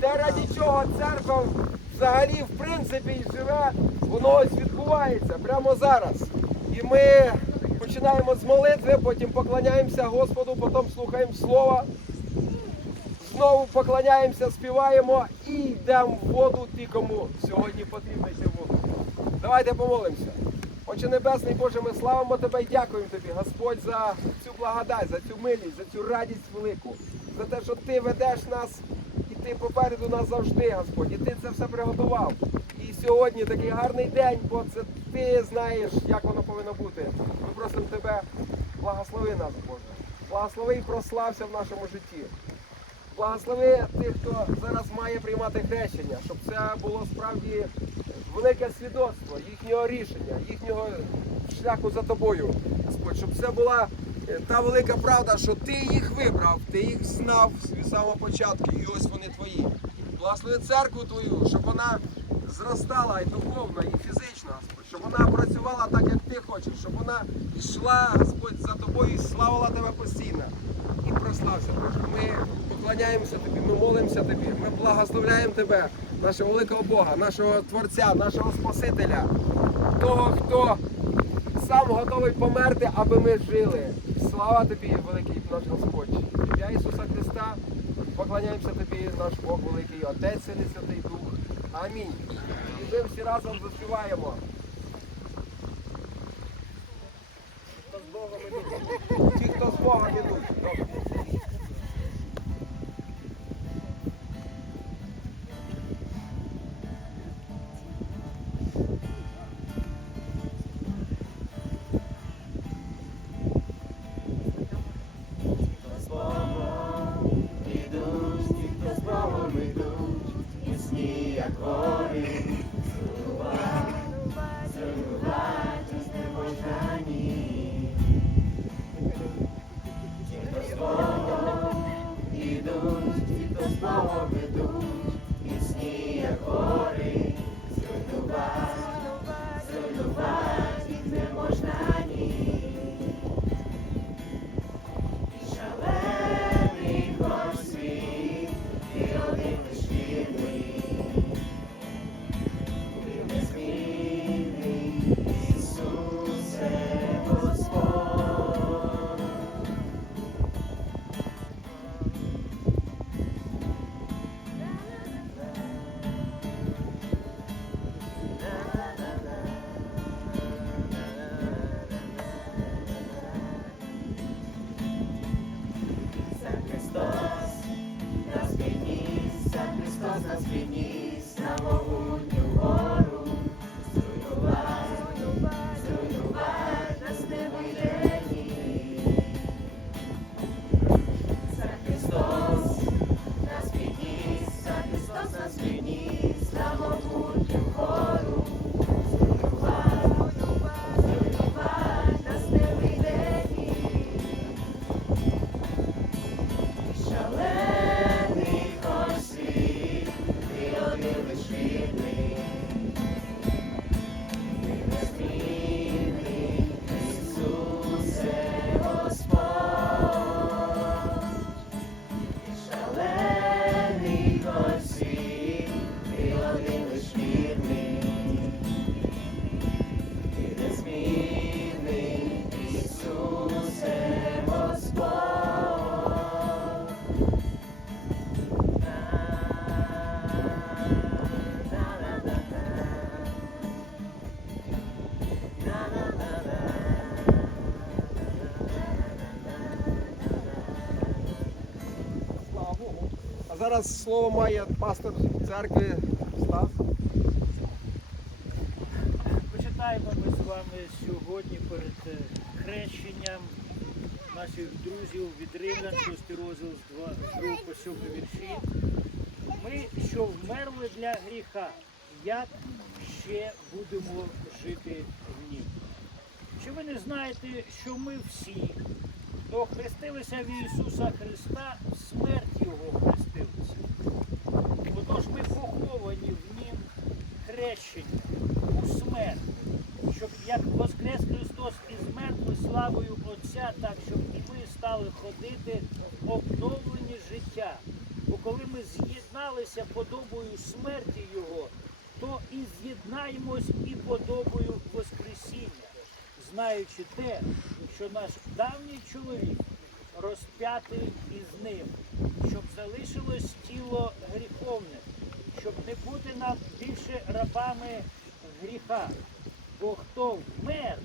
те, раді чого церква взагалі в принципі живе, воно ось відбувається прямо зараз. І ми починаємо з молитви, потім поклоняємося Господу, потім слухаємо Слова, знову поклоняємося, співаємо і йдемо в воду ті, кому сьогодні потрібно йти в воду. Давайте помолимося. Отче Небесний Боже, ми славимо Тебе і дякуємо Тобі, Господь, за цю благодать, за цю милість, за цю радість велику, за те, що Ти ведеш нас Ти попереду нас завжди, Господь, і Ти це все приготував. І сьогодні такий гарний день, бо це Ти знаєш, як воно повинно бути. Ми просимо Тебе, благослови нас, Боже. Благослови і прослався в нашому житті. Благослови тих, хто зараз має приймати хрещення, щоб це було справді велике свідоцтво їхнього рішення, їхнього шляху за тобою, Господь, щоб це була та велика правда, що ти їх вибрав, ти їх знав з самого початку, і ось вони твої. Благослови церкву твою, щоб вона зростала і духовно, і фізично, щоб вона працювала так, як ти хочеш, щоб вона йшла, Господь, за тобою і славила тебе постійно і прослався Боже. Ми поклоняємося тобі, ми молимося тобі, ми благословляємо тебе, нашого великого Бога, нашого Творця, нашого Спасителя, того, хто сам готовий померти, аби ми жили. Слава тобі, великий наш Господь. Ім'я Ісуса Христа поклоняємося тобі, наш Бог великий, Отець і Святий Дух. Амінь. І ми всі разом заспіваємо. Йдуть. Ті, хто з Богом ідуть. Зараз слово має пастор церкви Стас. Почитаємо ми з вами сьогодні перед е, хрещенням наших друзів від Римлян, 6 розділ з 2 по 7 вірші. Ми, що вмерли для гріха, як ще будемо жити в нім? Чи ви не знаєте, що ми всі, хто хрестилися в Ісуса Христа, смерть Його хрестилися? Отож ми поховані в Нім хрещення у смерть, щоб як воскрес Христос із мертвих славою Отця, так щоб і ми стали ходити в обновлені життя. Бо коли ми з'єдналися подобою смерті Його, то і з'єднаємось і подобою Воскресіння, знаючи те, що наш давній чоловік розп'ятий із ним, щоб залишилось тіло гріховне, щоб не бути нам більше рабами гріха. Бо хто вмер,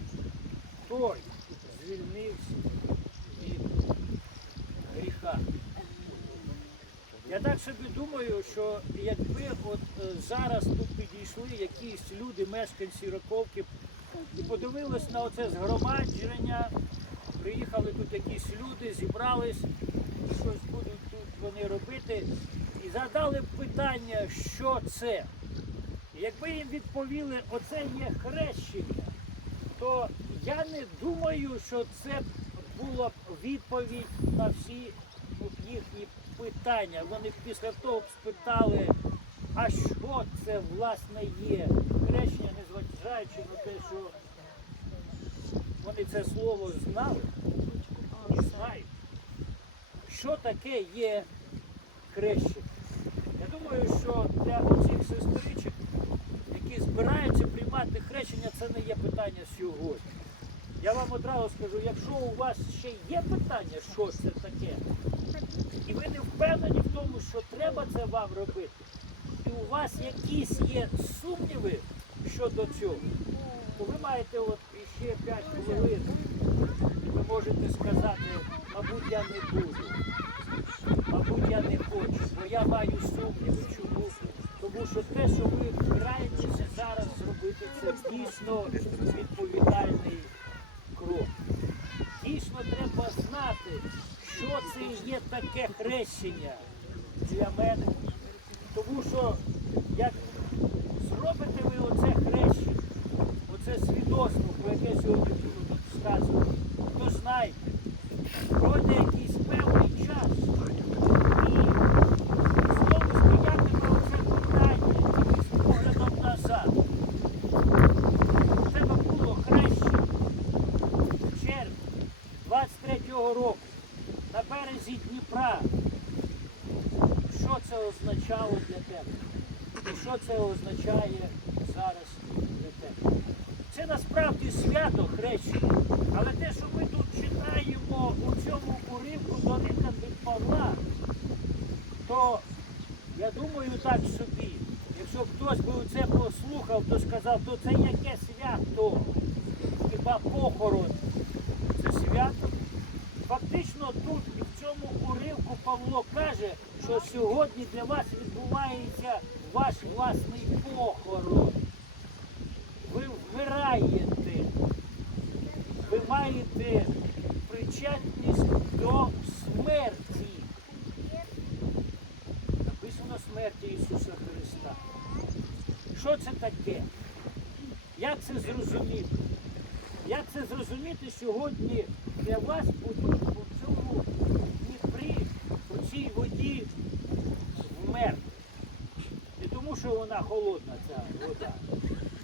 той звільнився від гріха. Я так собі думаю, що якби от е, зараз тут підійшли якісь люди, мешканці Раковки, і подивились на оце згромадження, приїхали тут якісь люди, зібрались, щось будуть тут і задали питання, що це. Якби їм відповіли, оце є хрещення, то я не думаю, що це була б відповідь на всі їхні питання. Вони після того б спитали, а що це власне є хрещення, незважаючи на те, що вони це слово знали і знають. Що таке є хрещення? Я думаю, що для оцих сестричок, які збираються приймати хрещення, це не є питання сьогодні. Я вам одразу скажу, якщо у вас ще є питання, що це таке, і ви не впевнені в тому, що треба це вам робити, і у вас якісь є сумніви щодо цього, то ви маєте от іще 5 хвилин, і ви можете сказати, мабуть, я не буду. Мабуть, я не хочу, бо я маю сумніви. Чому? Тому що те, що ви збираєтеся зараз зробити, це дійсно відповідальний крок. Дійсно треба знати, що це є таке хрещення для мене. Тому що як зробите ви оце хрещення, оце свідоцтво, про яке сьогодні сказано, то знайте, пройде якийсь певний час. І знову стоятиме оце питання тільки з поглядом назад. У тебе було хрещення в червні 23-го року на березі Дніпра. Що це означало для тебе? І що це означає зараз для тебе? Це насправді свято хрещення. Але те, що ми тут читаємо у цьому уривку Долинка від Павла, то я думаю так собі. Якщо хтось би це послухав, то сказав, то це яке свято? Хіба похорон? Це свято? Фактично тут і в цьому уривку Павло каже, що сьогодні для вас відбувається ваш власний похорон. Ви вмираєте. Ви маєте причетність до смерті. Написано смерті Ісуса Христа. Що це таке? Як це зрозуміти? Як це зрозуміти сьогодні для вас будуть у цьому Дніпрі, у цій воді вмерти? Не тому, що вона холодна, ця вода. Померти.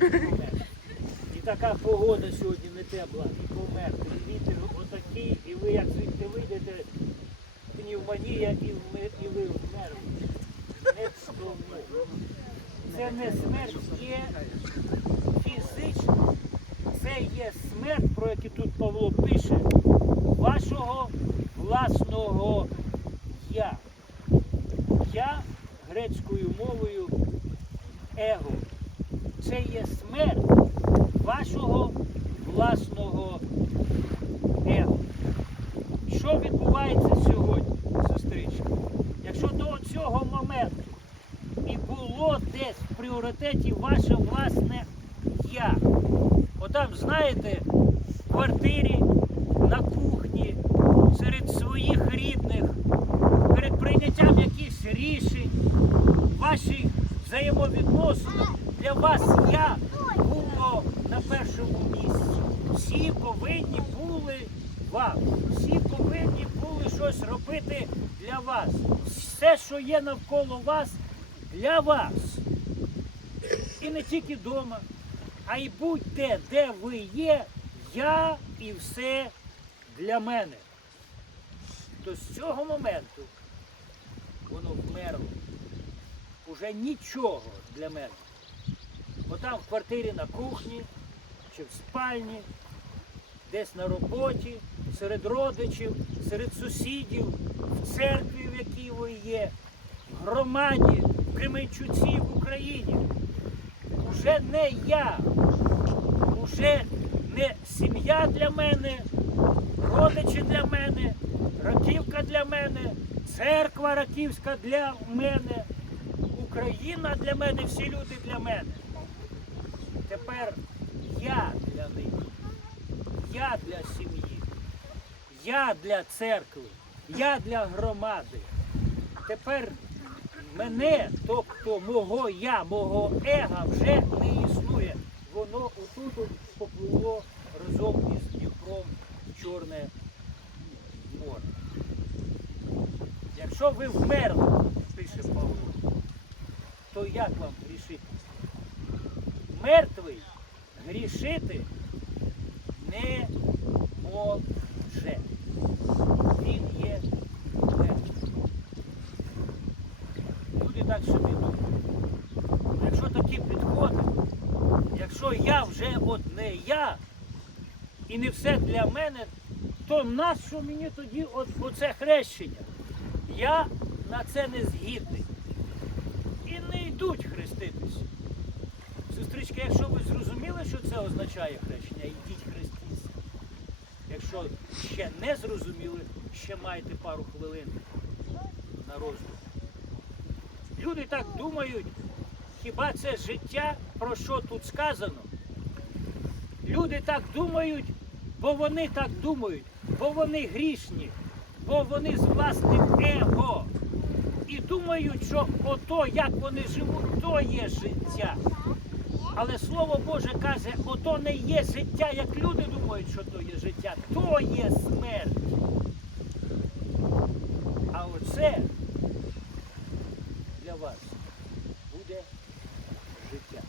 І така погода сьогодні не тепла, і померти. І вітер отакий, і ви як звідти вийдете, пневмонія і, вмер, і ви вмерли. Це не смерть є фізична. Це є смерть, про яку тут Павло пише, вашого власного я. Я грецькою мовою его. Це є смерть вашого власного его. Що відбувається сьогодні, сестричка? Якщо до цього моменту і було десь в пріоритеті ваше власне я, отам, знаєте, в квартирі, на кухні, серед своїх рідних, перед прийняттям якихось рішень, ваших взаємовідносинах для вас я було на першому місці. Всі повинні були вам. Всі повинні були щось робити для вас. Все, що є навколо вас, для вас. І не тільки вдома, а й будь-де, де ви є, я і все для мене. То з цього моменту воно вмерло. вже нічого для мене. Там в квартирі на кухні чи в спальні, десь на роботі, серед родичів, серед сусідів, в церкві, в якій ви є, в громаді, в Кременчуці, в Україні. Уже не я, уже не сім'я для мене, родичі для мене, раківка для мене, церква раківська для мене, Україна для мене, всі люди для мене. Тепер я для них, я для сім'ї, я для церкви, я для громади. Тепер мене, тобто мого я, мого ега вже не існує. Воно отут от поплило разом із Дніпром в Чорне море. Якщо ви вмерли, пише Павло, то як вам грішити? Мертвий грішити не може. Він є мертвий. Люди так собі думають. Якщо такі підходи, якщо я вже от не я і не все для мене, то нащо мені тоді от, оце хрещення? Я на це не згідний. І не йдуть хреститись. Сестрички, якщо ви зрозуміли, що це означає хрещення, йдіть хрестіться. Якщо ще не зрозуміли, ще маєте пару хвилин на роздум. Люди так думають, хіба це життя, про що тут сказано? Люди так думають, бо вони так думають, бо вони грішні, бо вони з власним его. І думають, що ото, як вони живуть, то є життя. Але Слово Боже каже, ото не є життя, як люди думають, що то є життя, то є смерть. А оце для вас буде життя.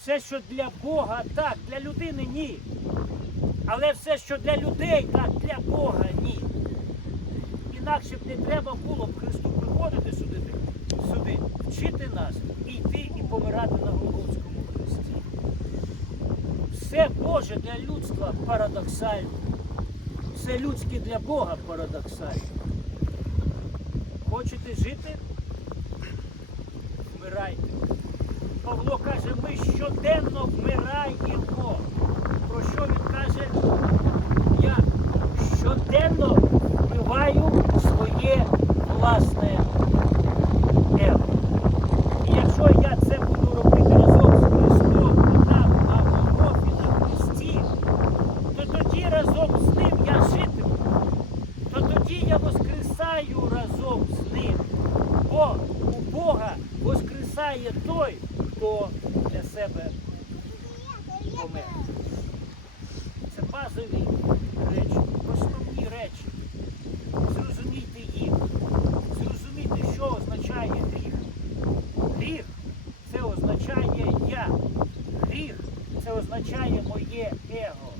Все, що для Бога так, для людини ні. Але все, що для людей так, для Бога ні. Інакше б не треба було б Христу приходити сюди, сюди, вчити нас і йти і помирати на Голгофському хресті. Все Боже для людства парадоксально. Все людське для Бога парадоксально. Хочете жити? Вмирайте. Павло каже, ми щоденно вмираємо. Про що він каже? Я щоденно вбиваю своє власне его. І якщо я це буду робити разом з Христом, там на Голгофі, на Христі, то тоді разом з ним я житиму. То тоді я воскресаю разом з ним. Бо у Бога воскресає той, хто для себе помер. Це базові речі, основні речі. Зрозумійте їх. Зрозумійте, що означає гріх. Гріх це означає я. Гріх це означає моє его.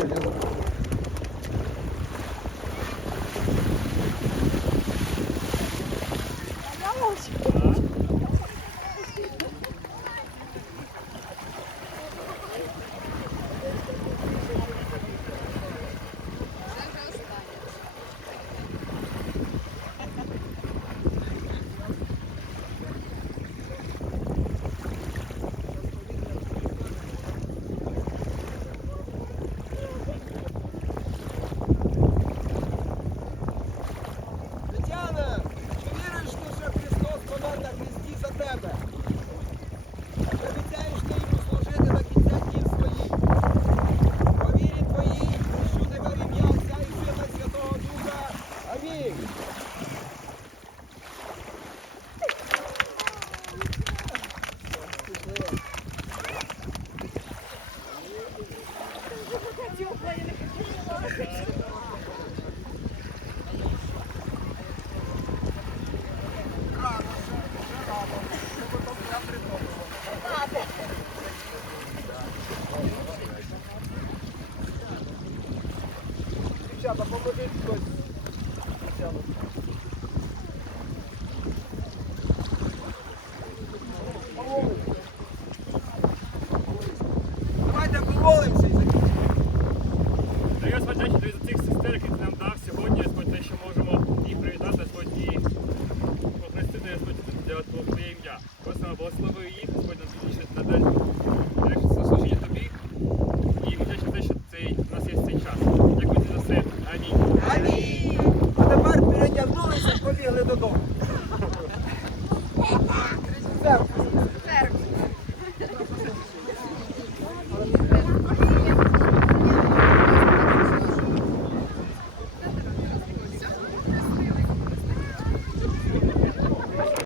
я